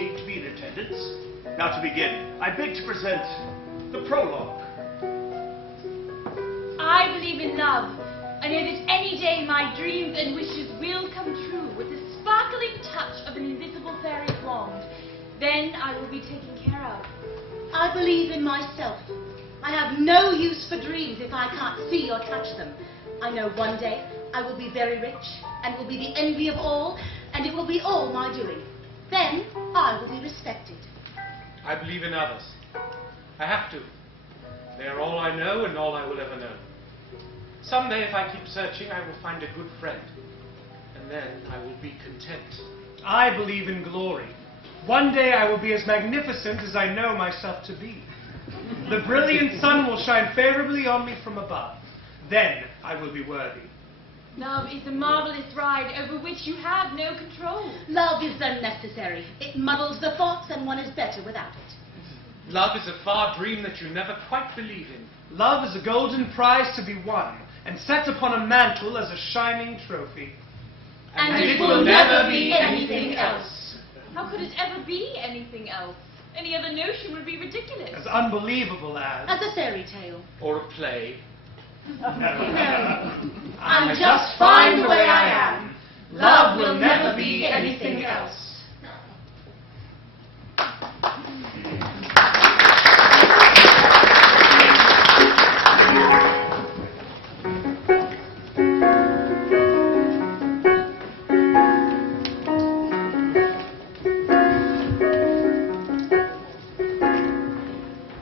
paid to be in attendance. Now to begin, I beg to present the prologue. I believe in love. I know that any day my dreams and wishes will come true with the sparkling touch of an invisible fairy's wand. Then I will be taken care of. I believe in myself. I have no use for dreams if I can't see or touch them. I know one day I will be very rich and will be the envy of all, and it will be all my doing. Then I will be respected. I believe in others. I have to. They are all I know and all I will ever know. Someday, if I keep searching, I will find a good friend. And then I will be content. I believe in glory. One day I will be as magnificent as I know myself to be. The brilliant sun will shine favorably on me from above. Then I will be worthy. Love is a marvelous ride over which you have no control. Love is unnecessary. It muddles the thoughts, and one is better without it. Love is a far dream that you never quite believe in. Love is a golden prize to be won and set upon a mantle as a shining trophy. And it will never be anything else. How could it ever be anything else? Any other notion would be ridiculous. As unbelievable as... As a fairy tale. Or a play. No. I'm just fine the way I am. Love will never be anything else.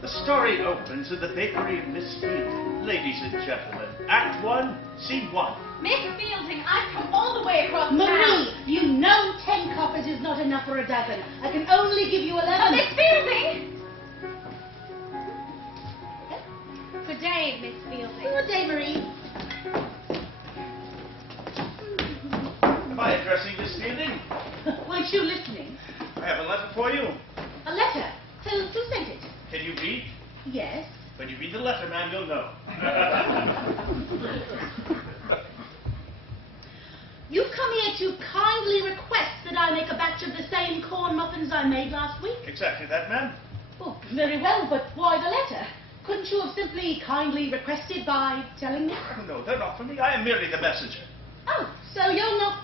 The story opens in the bakery of Miss Fielding. Ladies and gentlemen, Act 1, Scene 1. Miss Fielding, I've come all the way across Marie, town. you know 10 coppers is not enough for a dozen. I can only give you 11. Miss Fielding! Good day, Miss Fielding. Good day, Marie. Am I addressing Miss Fielding? Weren't you listening? I have a letter for you. A letter? Who sent it? Can you read? Yes. When you read the letter, ma'am, you'll know. You've come here to kindly request that I make a batch of the same corn muffins I made last week. Exactly that, ma'am. Oh, very well, but why the letter? Couldn't you have simply kindly requested by telling me? Oh, no, they're not for me. I am merely the messenger. Oh, so you're not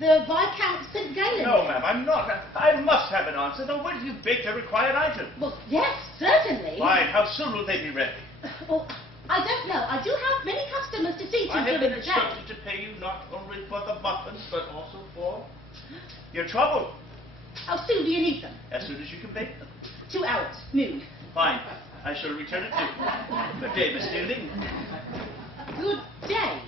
the Viscount St. Gallen? No, ma'am, I'm not. I must have an answer. Now, when do you bake the required item? Well, yes, certainly. Fine. How soon will they be ready? Well, I don't know. I do have many customers to see to I have during been the day. instructed to pay you not only for the muffins, but also for your trouble. How soon do you need them? As soon as you can bake them. 2 hours, noon. Fine. I shall return it to you. Good day, Miss Fielding. Good day.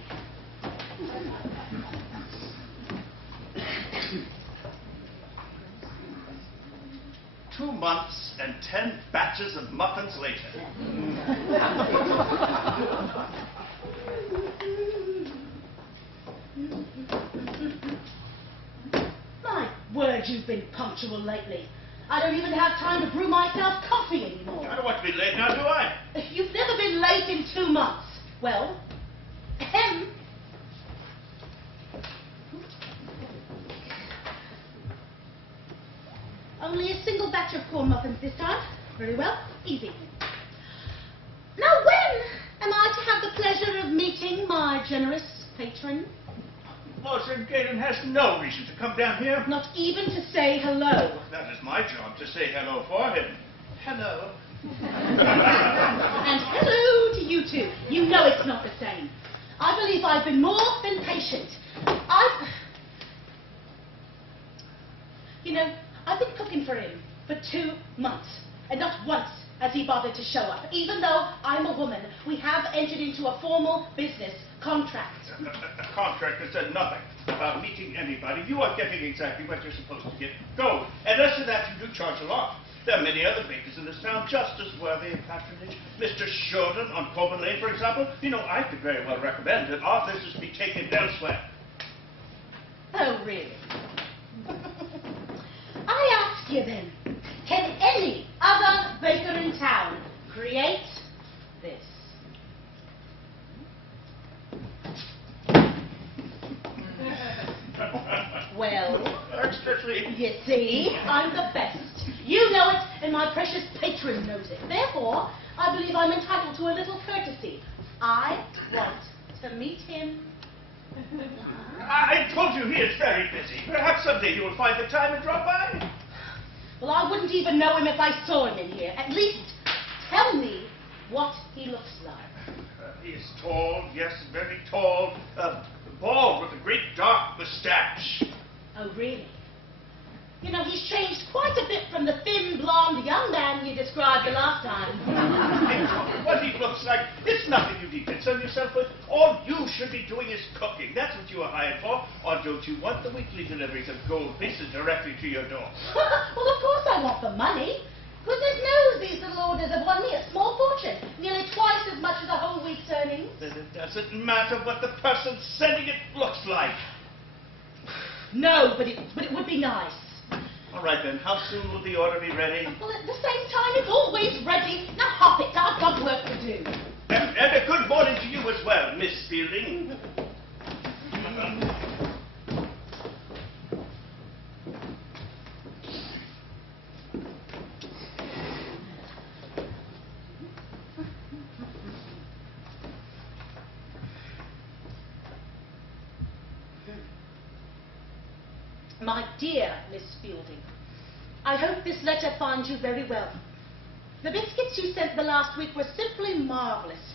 2 months and 10 batches of muffins later. My word, you've been punctual lately. I don't even have time to brew myself coffee anymore. I don't want to be late now, do I? You've never been late in 2 months. Well, ahem. Only a single batch of corn muffins this time. Very well, easy. Now, when am I to have the pleasure of meeting my generous patron? Lord St. Gallen has no reason to come down here. Not even to say hello. That is my job, to say hello for him. Hello. And hello to you two. You know it's not the same. I believe I've been more than patient. I've been cooking for him for 2 months, and not once has he bothered to show up. Even though I'm a woman, we have entered into a formal business contract. A contract that said nothing about meeting anybody. You are getting exactly what you're supposed to get. Go. And as to that, you do charge a lot. There are many other bakers in this town just as worthy of patronage. Mr. Shorten on Coleman Lane, for example. You know, I could very well recommend that our business be taken elsewhere. Oh, really? I ask you then, can any other baker in town create this? Well? That's strictly You see, I'm the best. You know it, and my precious patron knows it. Therefore, I believe I'm entitled to a little courtesy. I want to meet him. I told you he is very busy. Perhaps someday you will find the time and drop by. Well, I wouldn't even know him if I saw him in here. At least, tell me what he looks like. He is tall, yes, very tall. Bald with a great dark mustache. Oh, really? You know, he's changed quite a bit from the thin, blonde young man you described the last time. What he looks like, it's nothing you need concern yourself with. All you should be doing is cooking. That's what you are hired for. Or don't you want the weekly deliveries of gold pieces directly to your door? Well, of course I want the money. Goodness knows these little orders have won me a small fortune, nearly twice as much as a whole week's earnings. Then it doesn't matter what the person sending it looks like. No, but it would be nice. All right, then. How soon will the order be ready? Well, at the same time, it's always ready. Now hop it. I've got work to do. And a good morning to you as well, Miss Fielding. My dear Miss Fielding, I hope this letter finds you very well. The biscuits you sent the last week were simply marvellous.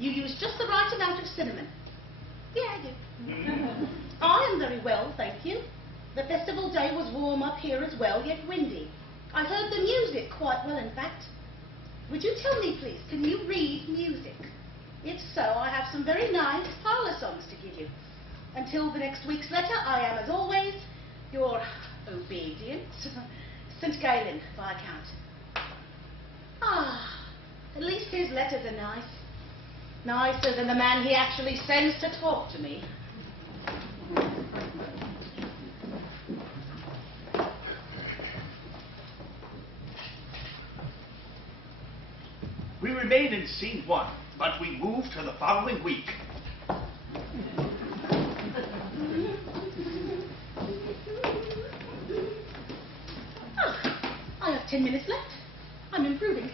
You used just the right amount of cinnamon. Yeah, I did. I am very well, thank you. The festival day was warm up here as well, yet windy. I heard the music quite well, in fact. Would you tell me, please, can you read music? If so, I have some very nice parlour songs to give you. Until the next week's letter, I am, as always, your obedient St. Galen, Viscount. Ah, at least his letters are nice. Nicer than the man he actually sends to talk to me. We remain in scene 1, but we move to the following week. I have 10 minutes left. I'm improving.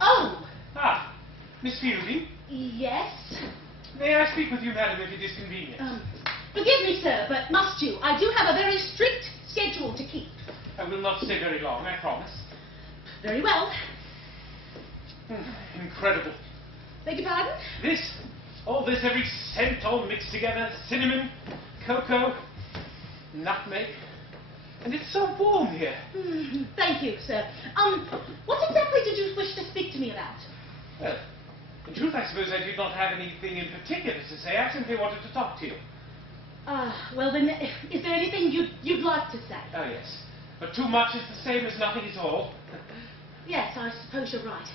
Oh! Ah, Miss Fielding, Yes? may I speak with you, madam, if it is convenient? Forgive me, sir, but must you? I do have a very strict schedule to keep. I will not stay very long, I promise. Very well. Incredible. Beg your pardon? All this, every scent all mixed together, cinnamon, cocoa, nutmeg, and it's so warm here. Thank you, sir. What exactly did you wish to speak to me about? Well, in truth, I suppose I did not have anything in particular to say. I simply wanted to talk to you. Well then, is there anything you'd like to say? Oh, yes. But too much is the same as nothing at all. Yes, I suppose you're right.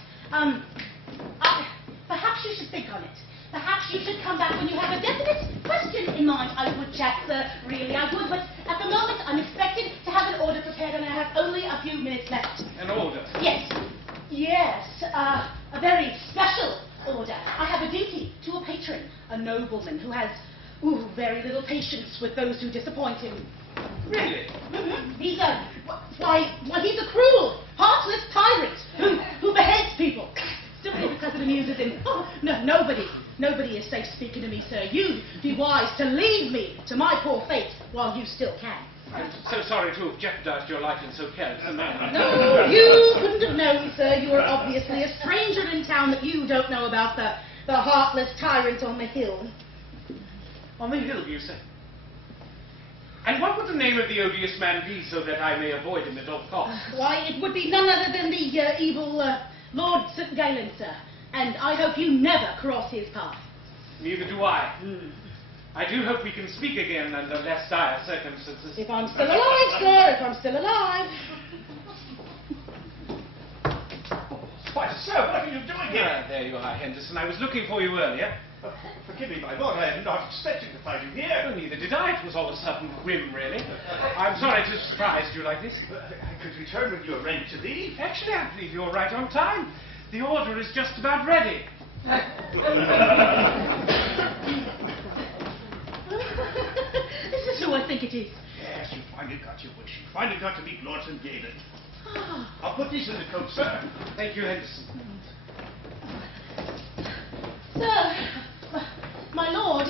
Perhaps you should think on it. Perhaps you should come back when you have a definite question in mind. I would chat, sir. Really, I would. But at the moment, I'm expected to have an order prepared, and I have only a few minutes left. An order? Yes. Yes. A very special order. I have a duty to a patron, a nobleman who has, very little patience with those who disappoint him. Really? He's he's a cruel, heartless tyrant who beheads people simply because it amuses him. Oh, no, nobody is safe speaking to me, sir. You'd be wise to leave me to my poor fate while you still can. I'm so sorry to have jeopardized your life in so careless a manner. No, you couldn't have known, sir. You are obviously a stranger in town that you don't know about the heartless tyrant on the hill. On the hill, you say? And what would the name of the odious man be, so that I may avoid him at all costs? Why, it would be none other than the evil Lord St. Galen, sir. And I hope you never cross his path. Neither do I. I do hope we can speak again under less dire circumstances. If I'm still alive, sir, if I'm still alive. Why, sir, what are you doing here? There you are, Henderson. I was looking for you earlier. Forgive me, my lord, I am not expecting to find you here. Well, neither did I. It was all a sudden whim, really. I'm sorry to surprise you like this. I could return when you are ready to leave. Actually, I believe you're right on time. The order is just about ready. This is who I think it is. Yes, you finally got your wish. You finally got to meet Lord St. Galen. I'll put these in the coat, sir. Thank you, Henderson. Sir, my lord,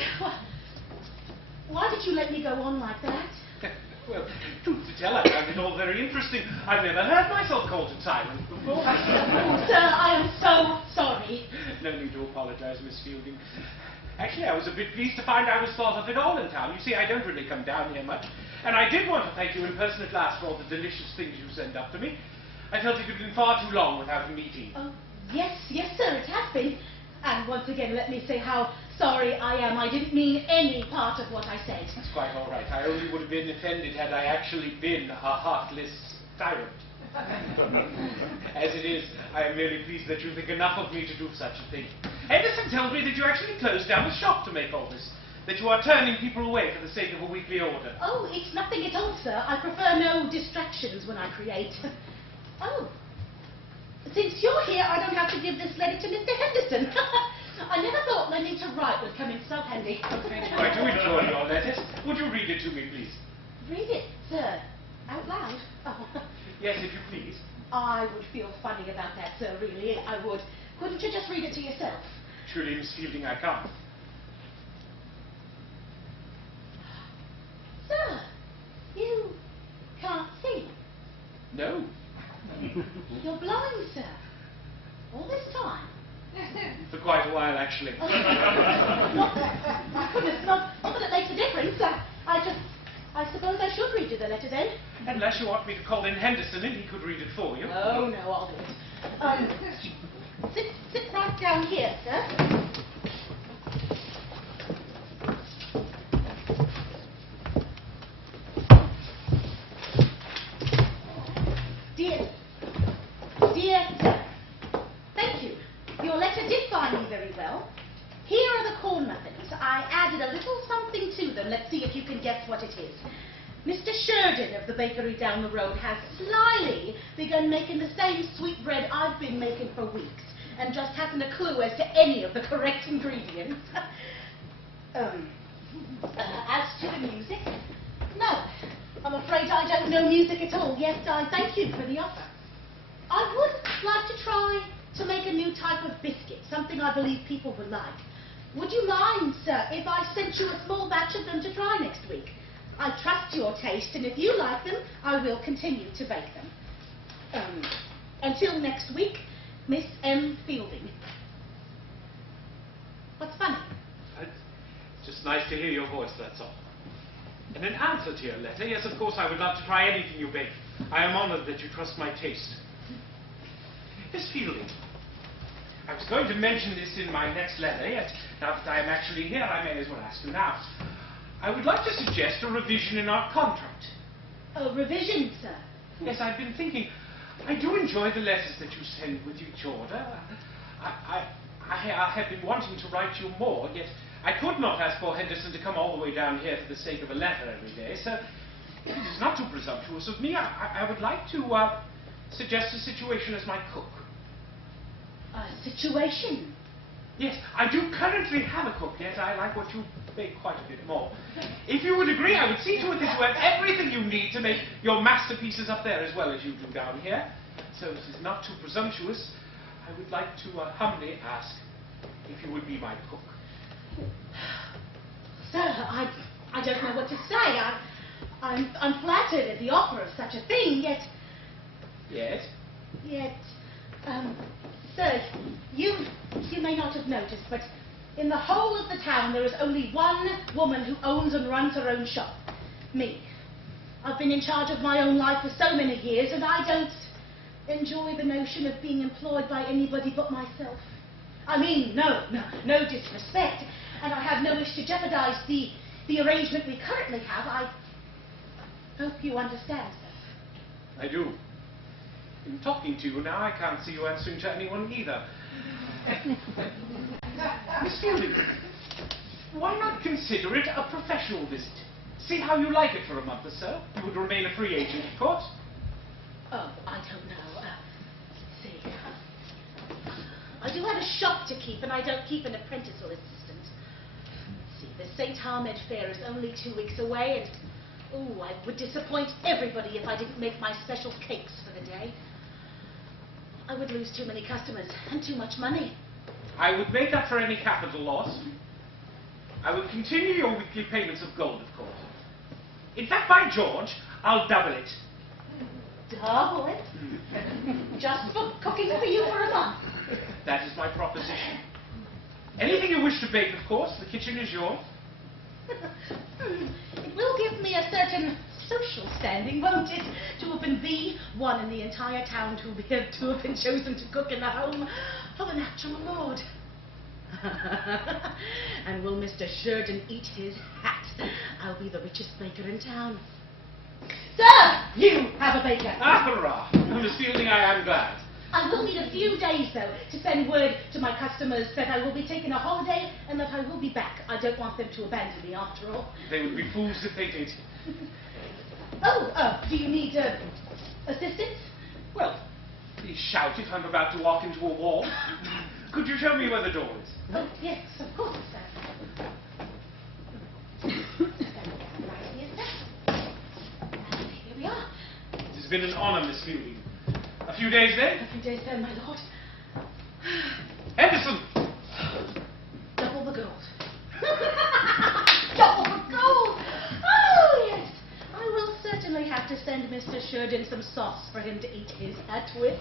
why did you let me go on like that? Well, truth to tell, I found it all very interesting. I've never heard myself called to silence before. Oh, sir, I am so sorry. No need to apologize, Miss Fielding. Actually, I was a bit pleased to find I was thought of at all in town. You see, I don't really come down here much. And I did want to thank you in person at last for all the delicious things you send up to me. I felt it had been far too long without a meeting. Oh, yes, sir, it has been. And once again, let me say how sorry I am. I didn't mean any part of what I said. That's quite all right. I only would have been offended had I actually been a heartless tyrant. As it is, I am merely pleased that you think enough of me to do such a thing. Henderson tells me that you actually closed down the shop to make all this. That you are turning people away for the sake of a weekly order. Oh, it's nothing at all, sir. I prefer no distractions when I create. Oh, since you're here, I don't have to give this letter to Mr. Henderson. I never thought learning to write would come in so handy. I do enjoy your letters. Would you read it to me, please? Read it, sir. Out loud? Oh. Yes, if you please. I would feel funny about that, sir, really. I would. Couldn't you just read it to yourself? Surely, Miss Fielding, I can't. Sir, you can't see. No. You're blind, sir. All this time. For quite a while, actually. My goodness, not that it makes a difference. I suppose I should read you the letter then. Unless you want me to call in Henderson and he could read it for you. Oh, no, I'll do it. Sit right down here, sir. Dear sir, thank you. Your letter did find me very well. Here are the corn muffins. I added a little something to them. Let's see if you can guess what it is. Mr. Sheridan of the bakery down the road has slyly begun making the same sweet bread I've been making for weeks, and just hasn't a clue as to any of the correct ingredients. As to the music, no. I'm afraid I don't know music at all, yet I thank you for the offer. I would like to try to make a new type of biscuit, something I believe people would like. Would you mind, sir, if I sent you a small batch of them to try next week? I trust your taste, and if you like them, I will continue to bake them. Until next week, Miss M. Fielding. What's funny? It's just nice to hear your voice, that's all. And in answer to your letter, yes, of course, I would love to try anything you bake. I am honored that you trust my taste. Miss Fielding, I was going to mention this in my next letter, yet now that I am actually here, I may as well ask you now. I would like to suggest a revision in our contract. A revision, sir? Yes, I've been thinking. I do enjoy the letters that you send with each order. I have been wanting to write you more, yet I could not ask poor Henderson to come all the way down here for the sake of a letter every day, so if it is not too presumptuous of me, I would like to suggest a situation as my cook. A situation? Yes, I do currently have a cook, yet I like what you bake quite a bit more. If you would agree, I would see to it that you have everything you need to make your masterpieces up there as well as you do down here. So if it is not too presumptuous, I would like to humbly ask if you would be my cook. Sir, I don't know what to say. I'm flattered at the offer of such a thing, yet... Yes? Yet, sir, you may not have noticed, but in the whole of the town there is only one woman who owns and runs her own shop. Me. I've been in charge of my own life for so many years, and I don't enjoy the notion of being employed by anybody but myself. I mean, no disrespect, and I have no wish to jeopardize the arrangement we currently have. I hope you understand, sir. I do. In talking to you now, I can't see you answering to anyone either. Miss Fielding, why not consider it a professional visit? See how you like it for a month or so. You would remain a free agent, of course. Oh, I don't know. See. I do have a shop to keep, and I don't keep an apprentice or assistant. See, the St. Ahmed Fair is only 2 weeks away, and I would disappoint everybody if I didn't make my special cakes for the day. I would lose too many customers and too much money. I would make up for any capital loss. I would continue your weekly payments of gold, of course. In fact, by George, I'll double it. Double it? Just for cooking for you for a month? That is my proposition. Anything you wish to bake, of course. The kitchen is yours. It will give me a certain social standing, won't it? To have been the one in the entire town to have been chosen to cook in the home of an actual lord. And will Mr. Sheridan eat his hat? I'll be the richest baker in town. Sir, you have a baker. Ah, hurrah! Miss Fielding, I am glad. I will need a few days, though, to send word to my customers that I will be taking a holiday and that I will be back. I don't want them to abandon me, after all. They would be fools if they did. Do you need assistance? Well, please shout if I'm about to walk into a wall. Could you show me where the door is? Oh, yes, of course, sir. Here we are. It has been an honor, Miss Fielding. A few days then? A few days then, my lord. Henderson! Double the gold. Double the gold! Oh, yes. I will certainly have to send Mr. Sheridan some sauce for him to eat his hat with.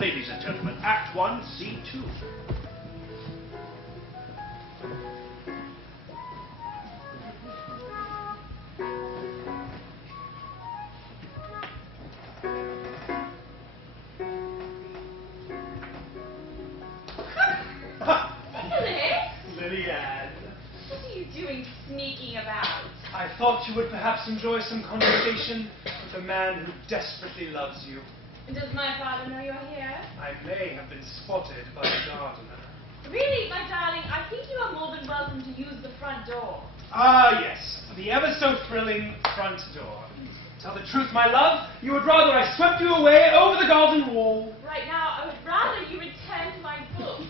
Ladies and gentlemen, Act 1, Scene 2. Lillian! What are you doing sneaking about? I thought you would perhaps enjoy some conversation with a man who desperately loves you. And does my father know you're here? I may have been spotted by the gardener. Really, my darling, I think you are more than welcome to use the front door. Ah, yes, the ever so thrilling front door. Tell the truth, my love, you would rather I swept you away over the garden wall. Right now, I would rather you return to my book.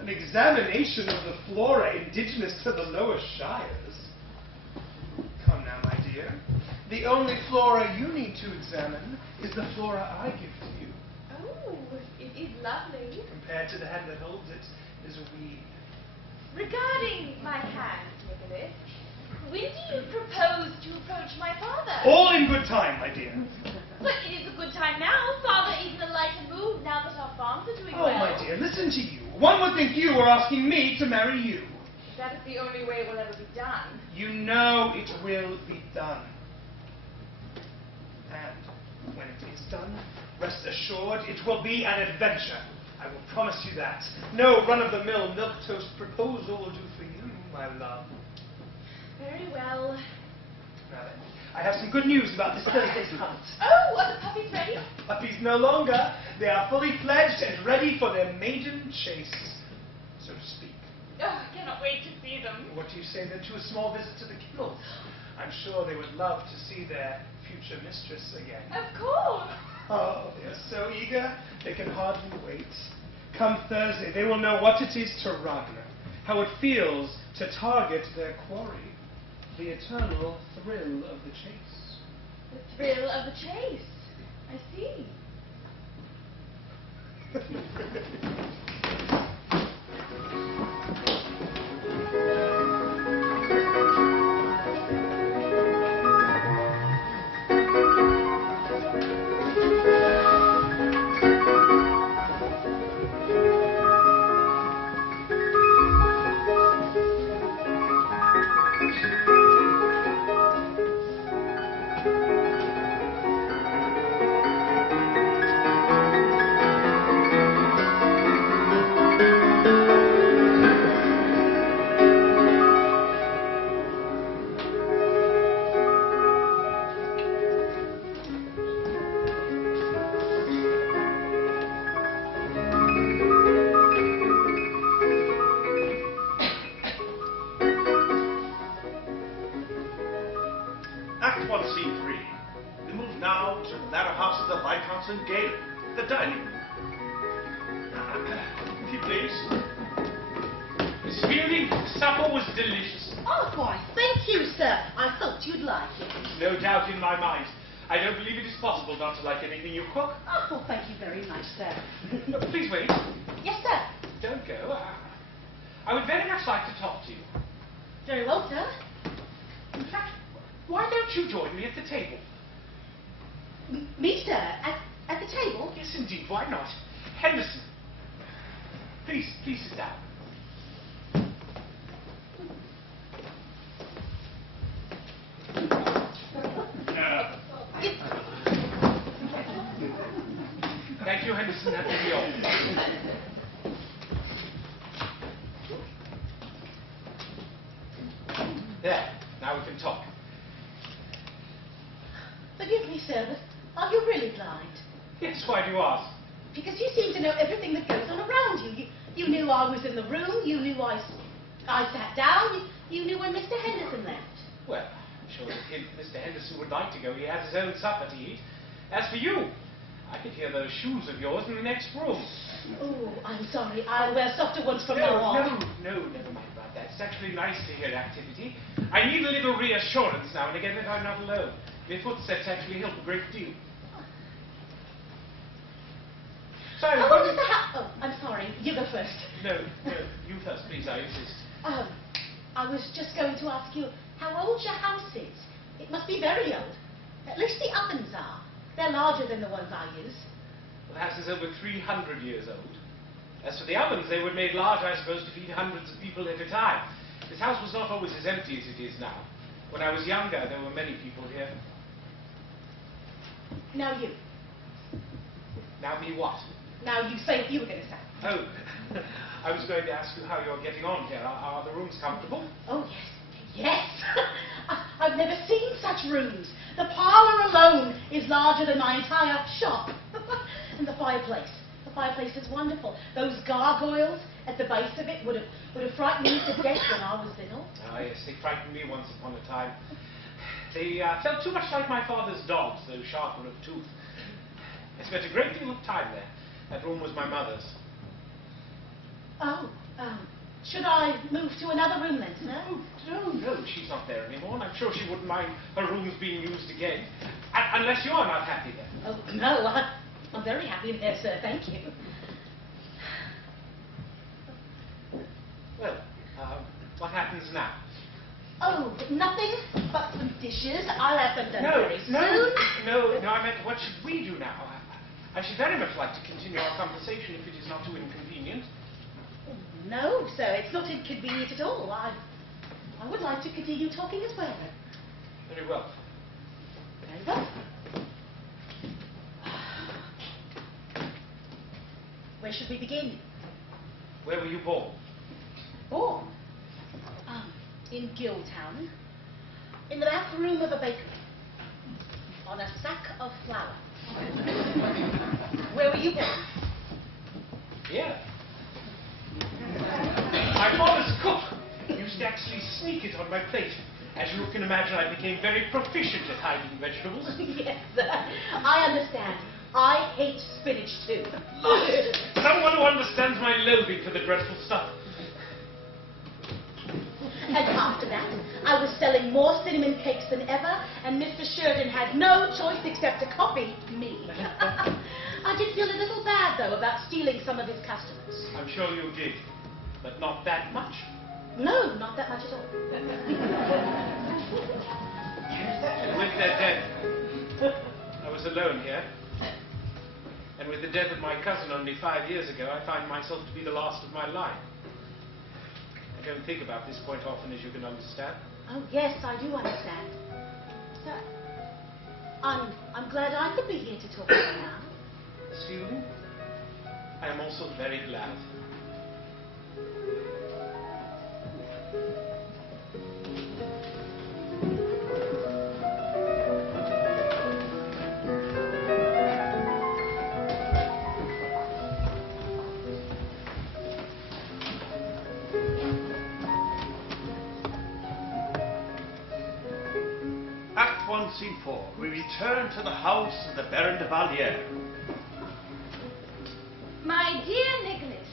An examination of the flora indigenous to the lower shires. Come now, my dear. The only flora you need to examine is the flora I give to you. Oh, it is lovely. Compared to the hand that holds it is a weed. Regarding my hand, Nicholas, when do you propose to approach my father? All in good time, my dear. But it is a good time now. Father is in a lighter mood now that our farms are doing Oh, well. my dear, listen to you. One would think you were asking me to marry you. That is the only way it will ever be done. You know it will be done. And when it is done, rest assured it will be an adventure. I will promise you that. No run-of-the-mill milquetoast proposal will do for you, my love. Very well. Now then, I have some good news about this Thursday's hunt. Oh, are the puppies ready? Puppies no longer. They are fully fledged and ready for their maiden chase, so to speak. Oh, I cannot wait to see them. What do you say then to a small visit to the kennels? I'm sure they would love to see their future mistress again. Of course. Oh, they are so eager, they can hardly wait. Come Thursday, they will know what it is to run, how it feels to target their quarry, the eternal thrill of the chase. The thrill of the chase. I see. parts of the Viscount's own gala, the dining room. If you please. Miss Fielding, supper was delicious. Oh, why, thank you, sir. I thought you'd like it. No doubt in my mind. I don't believe it is possible not to like anything you cook. Oh, well, thank you very much, sir. Please wait. Yes, sir. Don't go. I would very much like to talk to you. Very well, sir. In fact, why don't you join me at the table? Me, sir? At the table? Yes, indeed. Why not? Henderson. Please sit down. Thank you, Henderson. That will be all. There. Now we can talk. Forgive me, sir, but are you really blind? Yes, why do you ask? Because you seem to know everything that goes on around you. You knew I was in the room. You knew I sat down. You knew when Mr. Henderson left. Well, I'm sure that if Mr. Henderson would like to go, he has his own supper to eat. As for you, I could hear those shoes of yours in the next room. Oh, I'm sorry. I'll wear softer ones from now on. No, never mind about that. It's actually nice to hear activity. I need a little reassurance now and again that I'm not alone. My footsteps actually help a great deal. Sorry, Oh, what was the Oh, I'm sorry. You go first. No, you first, please, I insist. I was just going to ask you how old your house is. It must be very old. At least the ovens are. They're larger than the ones I use. The house is over 300 years old. As for the ovens, they were made large, I suppose, to feed hundreds of people at a time. This house was not always as empty as it is now. When I was younger, there were many people here. Now you. Now me what? Now you say what you were going to say. Oh, I was going to ask you how you're getting on here. Are the rooms comfortable? Oh, yes. Yes. I've never seen such rooms. The parlour alone is larger than my entire shop. And the fireplace. The fireplace is wonderful. Those gargoyles at the base of it would have frightened me to death when I was little. Ah, yes, they frightened me once upon a time. They felt too much like my father's dogs, though sharper of tooth. I spent a great deal of time there. That room was my mother's. Oh, should I move to another room then, sir? Oh, no, she's not there anymore, and I'm sure she wouldn't mind her rooms being used again. Unless you're not happy there. Oh, no, I'm very happy there, sir, thank you. Well, what happens now? Oh, nothing but some dishes. I'll have them done very soon. No, I meant what should we do now? I should very much like to continue our conversation if it is not too inconvenient. No, sir, it's not inconvenient at all. I would like to continue talking as well. Very well. Very well. Where should we begin? Where were you born? Born? In Guildtown. In the back room of a bakery. On a sack of flour. Where were you born? Here. My father's cook used to actually sneak it on my plate. As you can imagine, I became very proficient at hiding vegetables. Yes, sir. I understand. I hate spinach too. Someone who understands my loathing for the dreadful stuff. And after that, I was selling more cinnamon cakes than ever, and Mr. Sheridan had no choice except to copy me. I did feel a little bad, though, about stealing some of his customers. I'm sure you did, but not that much. No, not that much at all. And with their death, I was alone here. And with the death of my cousin only 5 years ago, I find myself to be the last of my line. I don't think about this point often, as you can understand. Oh, yes, I do understand. Sir, I'm glad I could be here to talk to you now. Miss Fielding, I am also very glad. 1, Scene 4. We return to the house of the Baron de Valier. My dear Nicholas,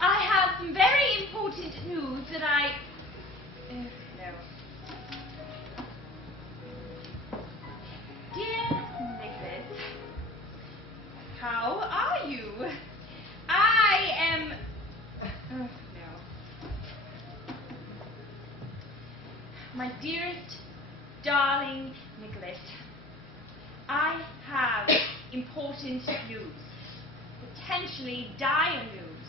I have some very important news that I... no. Dear Nicholas, how are you? I am... no. My dearest, darling Nicholas, I have important news. Potentially dire news.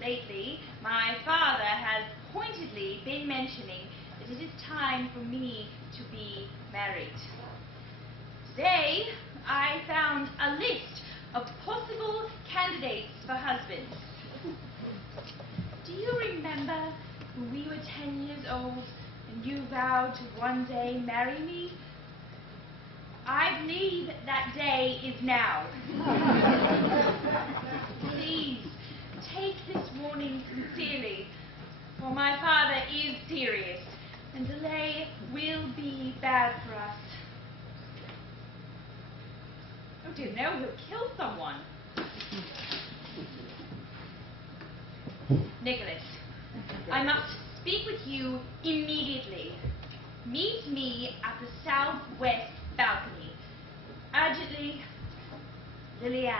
Lately, my father has pointedly been mentioning that it is time for me to be married. Today, I found a list of possible candidates for husbands. Do you remember when we were 10 years old and you vowed to one day marry me? I believe that day is now. Please, take this warning sincerely, for my father is serious, and delay will be bad for us. Oh dear, no, he'll kill someone. Nicholas, I must speak with you immediately. Meet me at the southwest balcony. Urgently, Lillian.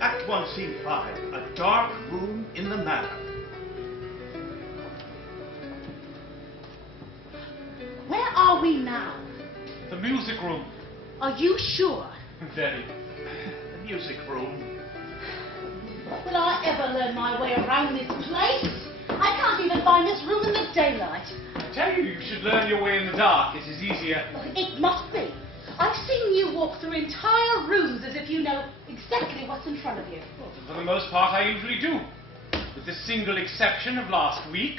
Act 1, Scene 5. A dark room in the manor. Where are we now? The music room. Are you sure? Very. The music room. Will I ever learn my way around this place? I can't even find this room in the daylight. I tell you, you should learn your way in the dark. It is easier. It must be. I've seen you walk through entire rooms as if you know exactly what's in front of you. Well, for the most part, I usually do. With the single exception of last week.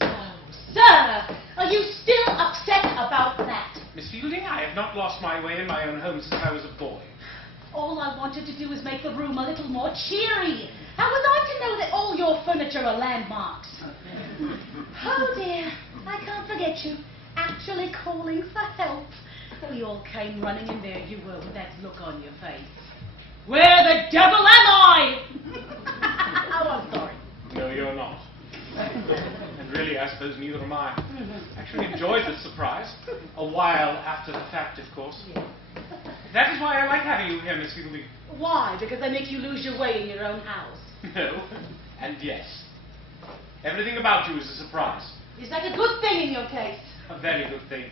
Oh, sir! Are you still upset about that? Miss Fielding, I have not lost my way in my own home since I was a boy. All I wanted to do was make the room a little more cheery. How was I to know that all your furniture are landmarks? Oh dear, I can't forget you actually calling for help. We all came running, and there you were with that look on your face. Where the devil am I? Oh, I'm sorry. No, you're not. And really, I suppose neither am I. I actually enjoyed the surprise. A while after the fact, of course. Yeah. That is why I like having you here, Miss Fielding. Why? Because they make you lose your way in your own house. No, and yes. Everything about you is a surprise. Is that a good thing in your case? A very good thing.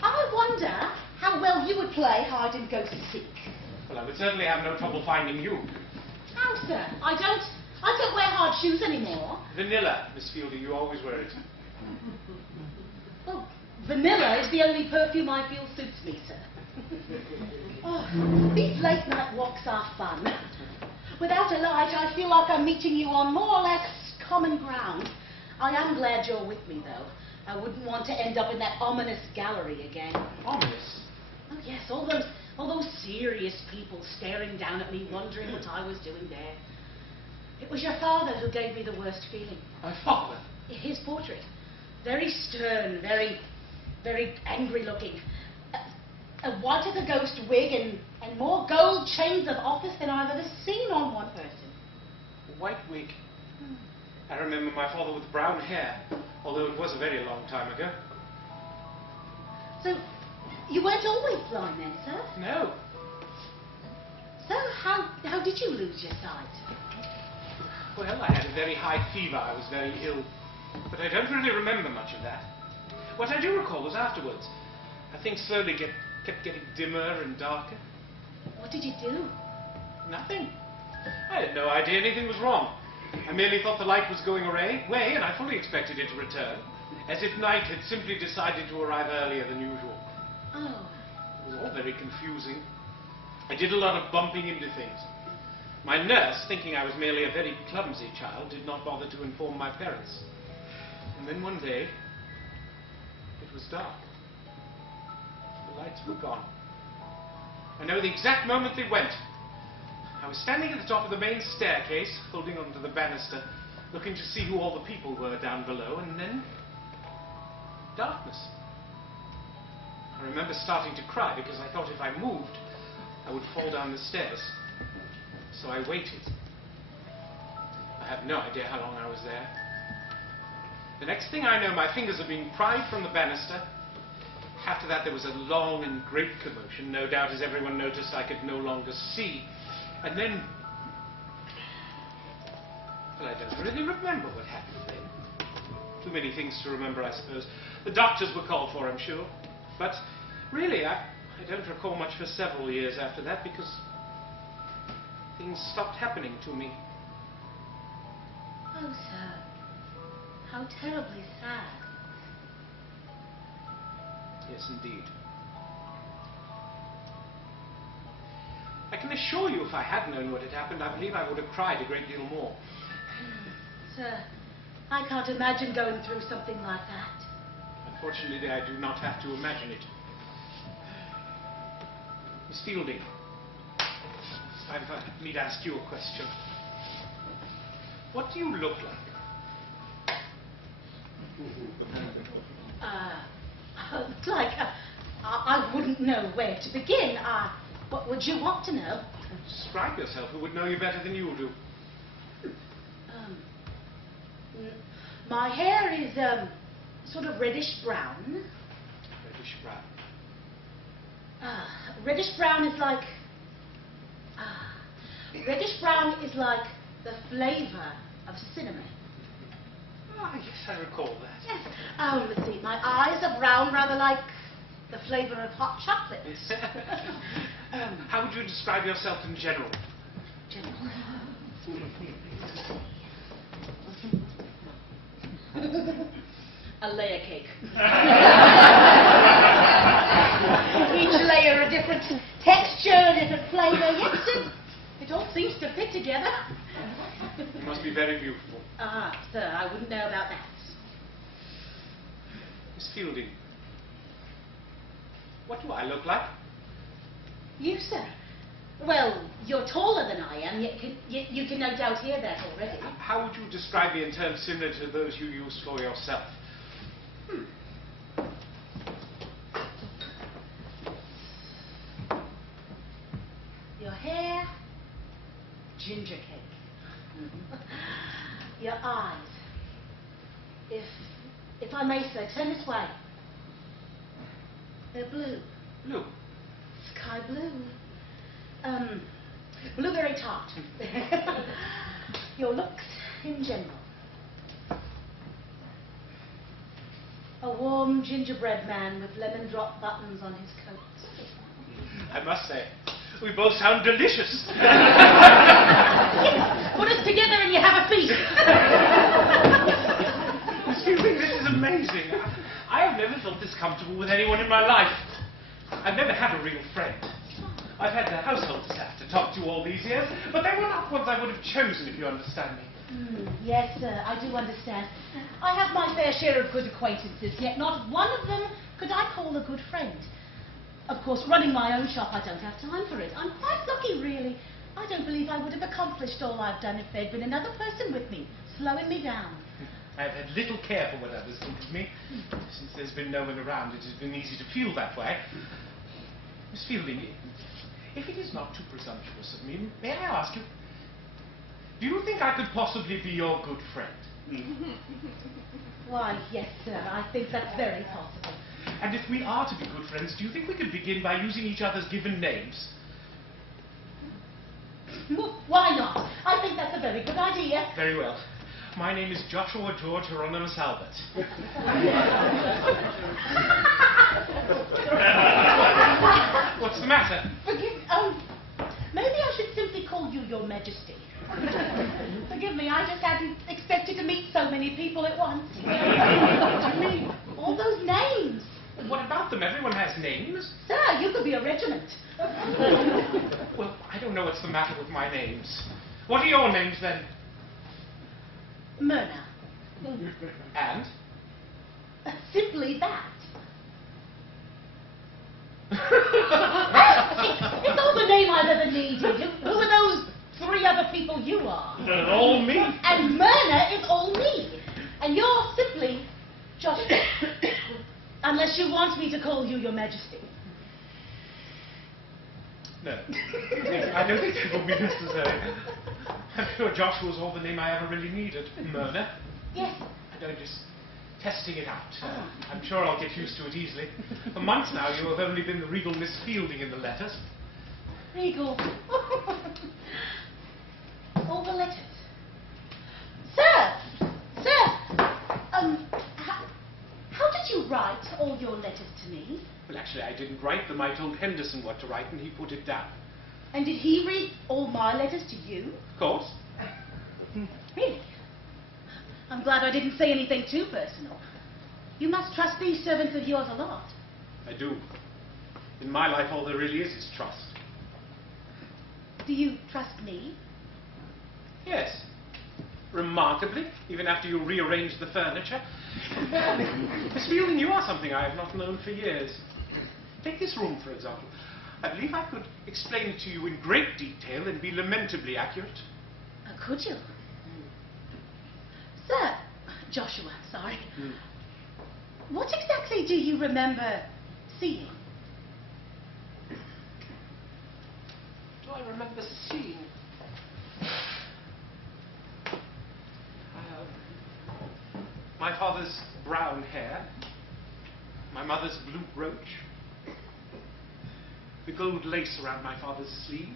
I wonder how well you would play hide and go seek. Well, I would certainly have no trouble finding you. How, sir? I don't wear hard shoes anymore. Vanilla, Miss Fielding, you always wear it. Well, vanilla is the only perfume I feel suits me, sir. Oh, these late night walks are fun. Without a light, I feel like I'm meeting you on more or less common ground. I am glad you're with me, though. I wouldn't want to end up in that ominous gallery again. Ominous? Oh, yes, all those serious people staring down at me, wondering what I was doing there. It was your father who gave me the worst feeling. My father? His portrait. Very stern, very angry looking. A white as a ghost wig and more gold chains of office than I've ever seen on one person. A white wig. I remember my father with brown hair, although it was a very long time ago. So, you weren't always blind then, sir? No. So, how did you lose your sight? Well, I had a very high fever. I was very ill. But I don't really remember much of that. What I do recall was afterwards. Things slowly kept getting dimmer and darker. What did you do? Nothing. I had no idea anything was wrong. I merely thought the light was going away, and I fully expected it to return, as if night had simply decided to arrive earlier than usual. Oh. It was all very confusing. I did a lot of bumping into things. My nurse, thinking I was merely a very clumsy child, did not bother to inform my parents. And then one day, it was dark. The lights were gone. I know the exact moment they went. I was standing at the top of the main staircase, holding onto the banister, looking to see who all the people were down below, and then darkness. I remember starting to cry because I thought if I moved, I would fall down the stairs. So I waited. I have no idea how long I was there. The next thing I know, my fingers are being pried from the banister. After that, there was a long and great commotion. No doubt, as everyone noticed, I could no longer see. And then... well, I don't really remember what happened then. Too many things to remember, I suppose. The doctors were called for, I'm sure. But really, I don't recall much for several years after that because things stopped happening to me. Oh, sir. How terribly sad. Yes, indeed. I can assure you if I had known what had happened, I believe I would have cried a great deal more. Sir, I can't imagine going through something like that. Unfortunately, I do not have to imagine it. Miss Fielding, I need to ask you a question. What do you look like? I wouldn't know where to begin. What would you want to know? Describe yourself. Who would know you better than you do? My hair is sort of reddish brown. Reddish brown. Reddish brown is like... reddish brown is like the flavour of cinnamon. Ah, yes, I recall that. Yes. Let's see, my eyes are brown, rather like the flavour of hot chocolate. Yes. How would you describe yourself in general? A layer cake. Each layer a different texture, a different flavour. Yes, it all seems to fit together. You must be very beautiful. Sir, I wouldn't know about that. Miss Fielding, what do I look like? You, sir? Well, you're taller than I am, yet you can no doubt hear that already. How would you describe me in terms similar to those you use for yourself? Your hair, ginger cake. Your eyes, if I may say, turn this way. They're blue. Blue. Sky blue. Blueberry tart. Your looks in general. A warm gingerbread man with lemon drop buttons on his coat. I must say, we both sound delicious. Yes, put us together and you have a feast. Miss Fielding, this is amazing. I have never felt this comfortable with anyone in my life. I've never had a real friend. I've had the household staff to talk to all these years, but they were not ones I would have chosen, if you understand me. Yes, sir, I do understand. I have my fair share of good acquaintances, yet not one of them could I call a good friend. Of course, running my own shop, I don't have time for it. I'm quite lucky, really. I don't believe I would have accomplished all I've done if there'd been another person with me, slowing me down. I've had little care for what others think of me. Since there's been no one around, it has been easy to feel that way. Miss Fielding, if it is not too presumptuous of me, may I ask you, do you think I could possibly be your good friend? Why, yes, sir, I think that's very possible. And if we are to be good friends, do you think we could begin by using each other's given names? Why not? I think that's a very good idea. Very well. My name is Joshua George Hieronymus Albert. What's the matter? Maybe I should simply call you Your Majesty. Forgive me, I just hadn't expected to meet so many people at once. I mean, all those names. What about them? Everyone has names. Sir, you could be a regiment. Well, I don't know what's the matter with my names. What are your names, then? Myrna. And? Simply that. It's all the name I've ever needed. Who are those 3 other people you are? They're all me. And Myrna is all me. And you're simply Joshua. Unless you want me to call you Your Majesty. No. I don't think it will be necessary. I'm sure Joshua's all the name I ever really needed. Myrna. Yes. I'm just testing it out. I'm sure I'll get used to it easily. For months now, you have only been the regal Miss Fielding in the letters. Regal. All the letters. Sir! How did you write all your letters to me? Well, actually, I didn't write them. I told Henderson what to write, and he put it down. And did he read all my letters to you? Of course. Really? I'm glad I didn't say anything too personal. You must trust these servants of yours a lot. I do. In my life, all there really is trust. Do you trust me? Yes. Remarkably, even after you rearranged the furniture. Miss Fielding, you are something I have not known for years. Take this room, for example. I believe I could explain it to you in great detail and be lamentably accurate. Could you? Sir, Joshua, sorry. What exactly do you remember seeing? Do I remember seeing? My father's brown hair, my mother's blue brooch, the gold lace around my father's sleeve,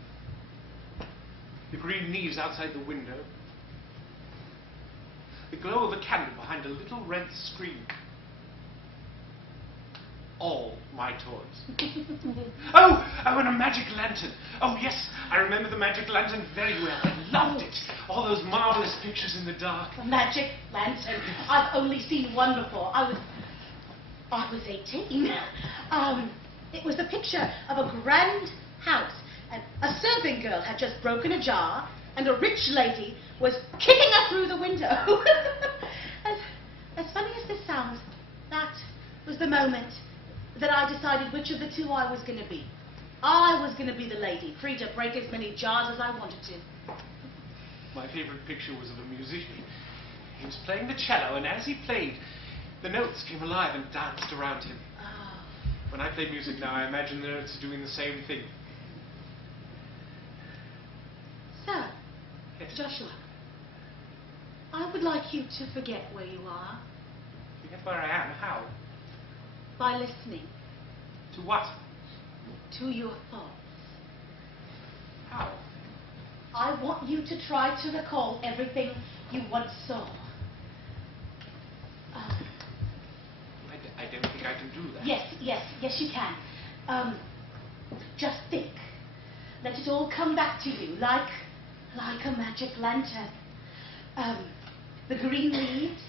the green leaves outside the window, the glow of a candle behind a little red screen. All my toys. Oh, and a magic lantern. Oh, yes, I remember the magic lantern very well. I loved it. All those marvelous pictures in the dark. A magic lantern. I've only seen one before. I was 18. It was a picture of a grand house, and a serving girl had just broken a jar, and a rich lady was kicking her through the window. As funny as this sounds, that was the moment that I decided which of the two I was going to be. I was going to be the lady, free to break as many jars as I wanted to. My favorite picture was of a musician. He was playing the cello, and as he played, the notes came alive and danced around him. Oh. When I play music now, I imagine the notes are doing the same thing. Sir, Yes. Joshua, I would like you to forget where you are Forget where I am. How? by listening To what? to your thoughts. How? I want you to try to recall everything you once saw. I don't think I can do that. Yes, you can. Just think. Let it all come back to you, like a magic lantern. The green leaves,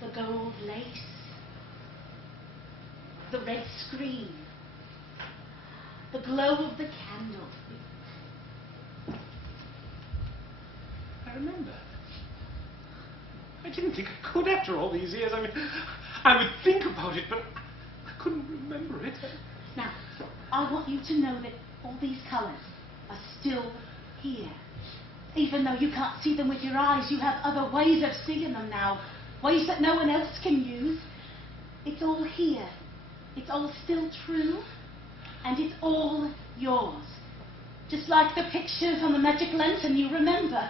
the gold lace, the red screen, the glow of the candle. I remember. I didn't think I could after all these years. I mean, I would think about it, but I couldn't remember it. Now, I want you to know that all these colours are still here. Even though you can't see them with your eyes, you have other ways of seeing them now. Ways that no one else can use. It's all here. It's all still true. And it's all yours. Just like the pictures on the magic lantern you remember.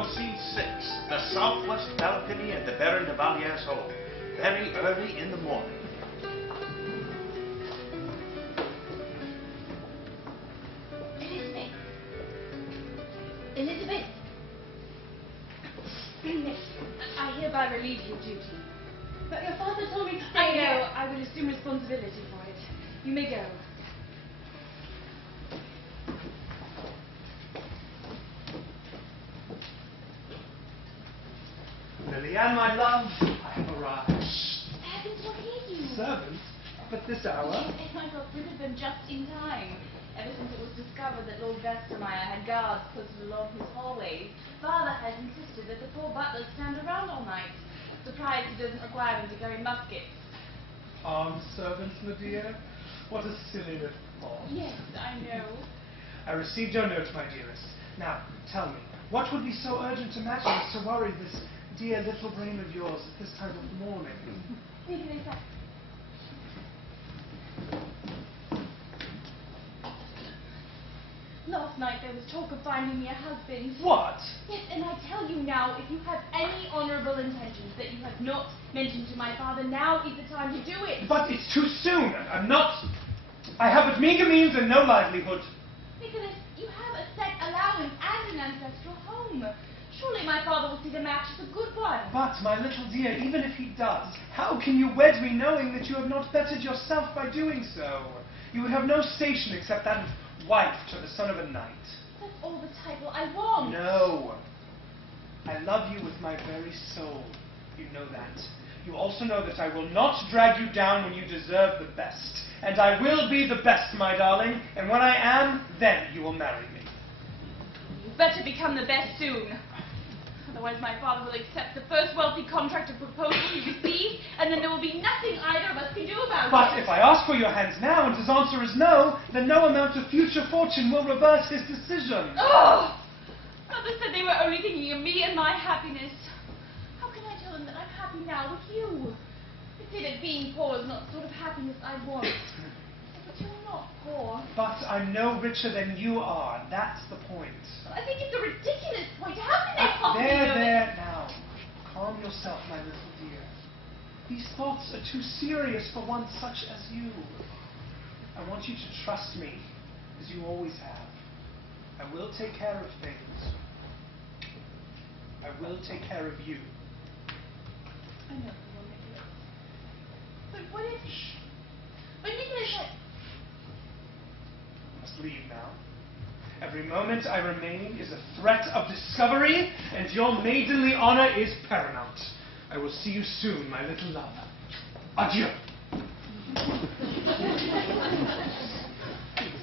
1 Scene 6, the southwest balcony at the Baron de Valier's home, very early in the morning. Elizabeth. Elizabeth. Yes, I hereby relieve you of duty. But your father told me to stay I know. here. I will assume responsibility for it. You may go. Lillian, my love, I have arrived. Heavens, what hear you? Servants? Up at this hour? Yes, I got rid of them just in time. Ever since it was discovered that Lord Westermeyer had guards posted along his hallways, Father has insisted that the poor butlers stand around all night. Surprised he doesn't require them to carry muskets. Armed servants, my dear? What a silly little thought. Yes, I know. I received your note, my dearest. Now, tell me, what would be so urgent to matter as to worry this dear little brain of yours at this time of morning? Nicholas, last night there was talk of finding me a husband. What? Yes, and I tell you now, if you have any honourable intentions that you have not mentioned to my father, now is the time to do it. But it's too soon. I have but meager means and no livelihood. Nicholas, you have a set allowance and an ancestral home. Surely my father will see the match as a good one. But, my little dear, even if he does, how can you wed me knowing that you have not bettered yourself by doing so? You would have no station except that of wife to the son of a knight. That's all the title I want. No. I love you with my very soul. You know that. You also know that I will not drag you down when you deserve the best. And I will be the best, my darling. And when I am, then you will marry me. You better become the best soon. Otherwise my father will accept the first wealthy contract or proposal he receives, and then there will be nothing either of us can do about it. But if I ask for your hands now and his answer is no, then no amount of future fortune will reverse his decision. Oh! Mother said they were only thinking of me and my happiness. How can I tell them that I'm happy now with you? They say that being poor is not the sort of happiness I want. But you're not poor. But I'm no richer than you are. That's the point. I think it's a ridiculous point. How can they possibly know that? There, now. Calm yourself, my little dear. These thoughts are too serious for one such as you. I want you to trust me, as you always have. I will take care of things. I will take care of you. I know you will, Nicholas. But what if... But Nicholas, I must leave now. Every moment I remain is a threat of discovery, and your maidenly honor is paramount. I will see you soon, my little love. Adieu.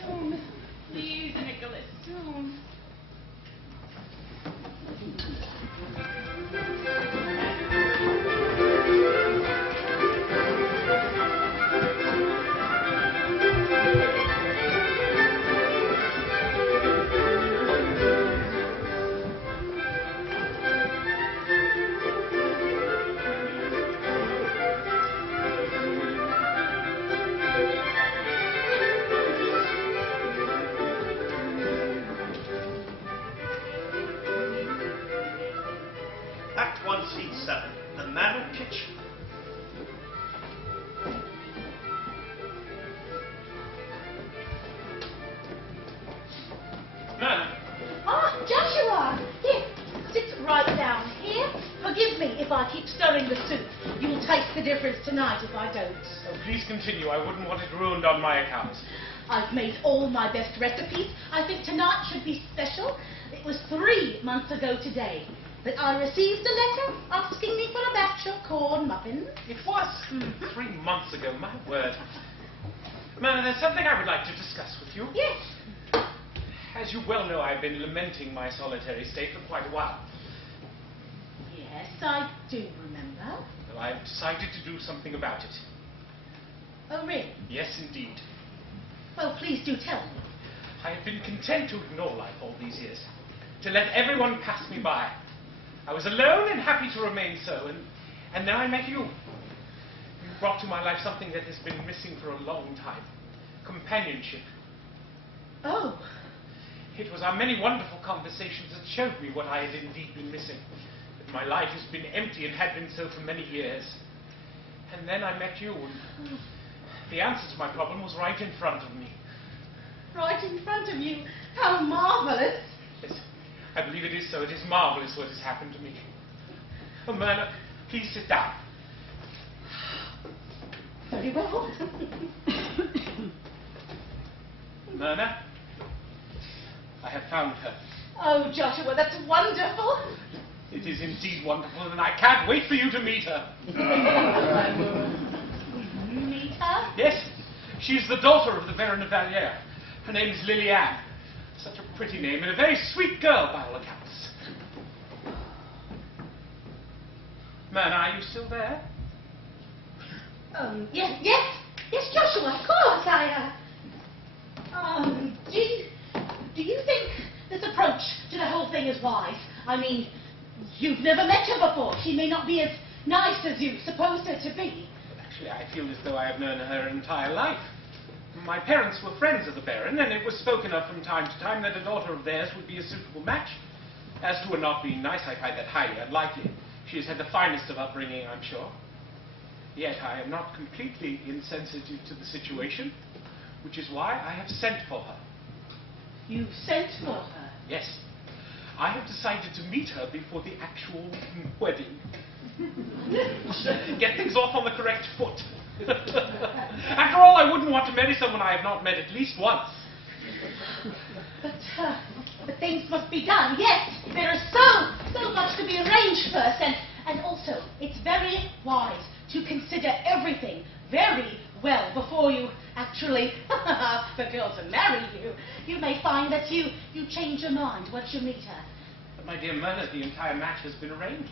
soon. Please, Nicholas, soon. Act 1, Scene 7, the manor kitchen. Nana, Ah, Joshua! Here, sit right down here. Forgive me if I keep stirring the soup. You'll taste the difference tonight if I don't. Oh, please continue. I wouldn't want it ruined on my account. I've made all my best recipes. I think tonight should be special. It was 3 months ago today that I received a letter asking me for a batch of corn muffins. It was 3 months ago, my word. Mana, there's something I would like to discuss with you. Yes. As you well know, I've been lamenting my solitary state for quite a while. Yes, I do remember. Well, I've decided to do something about it. Oh, really? Yes, indeed. Well, please do tell me. I have been content to ignore life all these years, to let everyone pass me by. I was alone and happy to remain so, and then I met you. You brought to my life something that has been missing for a long time. Companionship. Oh, It was our many wonderful conversations that showed me what I had indeed been missing. That my life has been empty and had been so for many years. And then I met you, and the answer to my problem was right in front of me. Right in front of you? How marvellous! Yes, I believe it is so. It is marvellous what has happened to me. Oh, Myrna, please sit down. Very well. Myrna, I have found her. Oh, Joshua, that's wonderful. It is indeed wonderful, and I can't wait for you to meet her. Meet her? Yes, she's the daughter of the Baron of Valliere. Her name is Liliane. Such a pretty name, and a very sweet girl by all accounts. Myrna, are you still there? Yes, Joshua, of course. Do you think this approach to the whole thing is wise? I mean, you've never met her before. She may not be as nice as you supposed her to be. Actually, I feel as though I have known her entire life. My parents were friends of the Baron, and it was spoken of from time to time that a daughter of theirs would be a suitable match. As to her not being nice, I find that highly unlikely. She has had the finest of upbringing, I'm sure. Yet I am not completely insensitive to the situation, which is why I have sent for her. You've sent for her? Yes. I have decided to meet her before the actual wedding. Get things off on the correct foot. After all, I wouldn't want to marry someone I have not met at least once. But things must be done, yes. There is so much to be arranged first, and also, it's very wise to consider everything very well before you actually ask the girl to marry you. You may find that you change your mind once you meet her. But my dear Myrna, the entire match has been arranged.